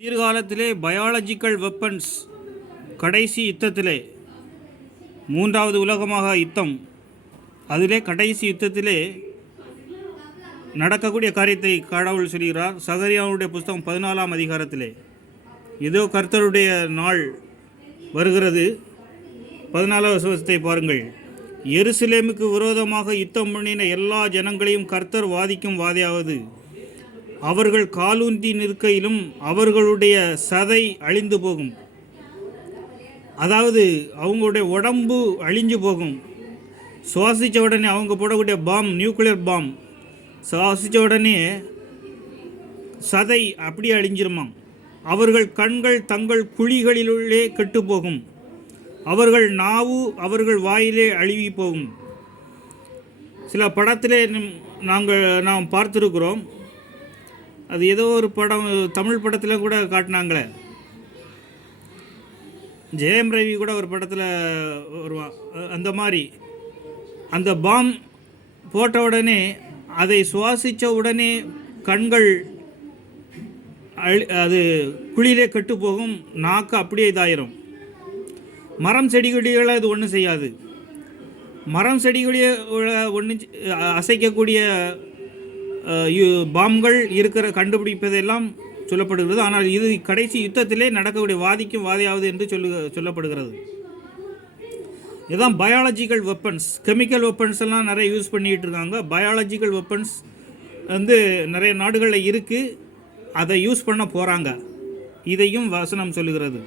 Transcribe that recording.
எதிர்காலத்திலே biological weapons கடைசி யுத்தத்திலே மூன்றாவது உலகமாக யுத்தம் அதிலே கடைசி யுத்தத்திலே நடக்கக்கூடிய காரியத்தை கடவுள் சொல்கிறார். சகரியாவுடைய புஸ்தகம் 14ஆம் அதிகாரத்திலே ஏதோ கர்த்தருடைய நாள் வருகிறது. 14ஆம் வசனத்தை பாருங்கள். எருசலேமுக்கு விரோதமாக யுத்தம் பண்ணின எல்லா ஜனங்களையும் கர்த்தர் வாதிக்கும் வாதையாவது, அவர்கள் காலூன்றி நிற்கையிலும் அவர்களுடைய சதை அழிந்து போகும். அதாவது அவங்களுடைய உடம்பு அழிஞ்சு போகும். சுவாசித்த உடனே அவங்க போடக்கூடிய பாம், நியூக்ளியர் பாம், சுவாசித்த உடனே சதை அப்படியே அழிஞ்சிருமாம். அவர்கள் கண்கள் தங்கள் குழிகளிலுள்ளே கெட்டு போகும். அவர்கள் நாவு அவர்கள் வாயிலே அழுகி போகும். சில படத்திலே நாம் பார்த்துருக்குறோம். அது ஏதோ ஒரு படம், தமிழ் படத்தில் கூட காட்டினாங்களே. ஜெயம் ரவி கூட ஒரு படத்தில் வருவான். அந்த மாதிரி அந்த பாம் போட்ட உடனே அதை சுவாசித்த உடனே கண்கள் அது குழியிலே கெட்டு போகும். நாக்கு அப்படியே இதாயிரும். மரம் செடிகொடிகளை அது ஒன்றும் செய்யாது. மரம் செடிகொடியை ஒன்று அசைக்கக்கூடிய பாம்கள் இருக்கிற கண்டுபிடிப்பதெல்லாம் சொல்லப்படுகிறது. ஆனால் இது கடைசி யுத்தத்திலே நடக்கக்கூடிய வாதிக்கும் வாதியாவது என்று சொல்லப்படுகிறது. இதுதான் பயாலஜிக்கல் வெப்பன்ஸ். கெமிக்கல் வெப்பன்ஸ் எல்லாம் நிறைய யூஸ் பண்ணிகிட்டு இருக்காங்க. பயாலஜிக்கல் வெப்பன்ஸ் நிறைய நாடுகளில் இருக்குது. அதை யூஸ் பண்ண போகிறாங்க. இதையும் வசனம் சொல்லுகிறது.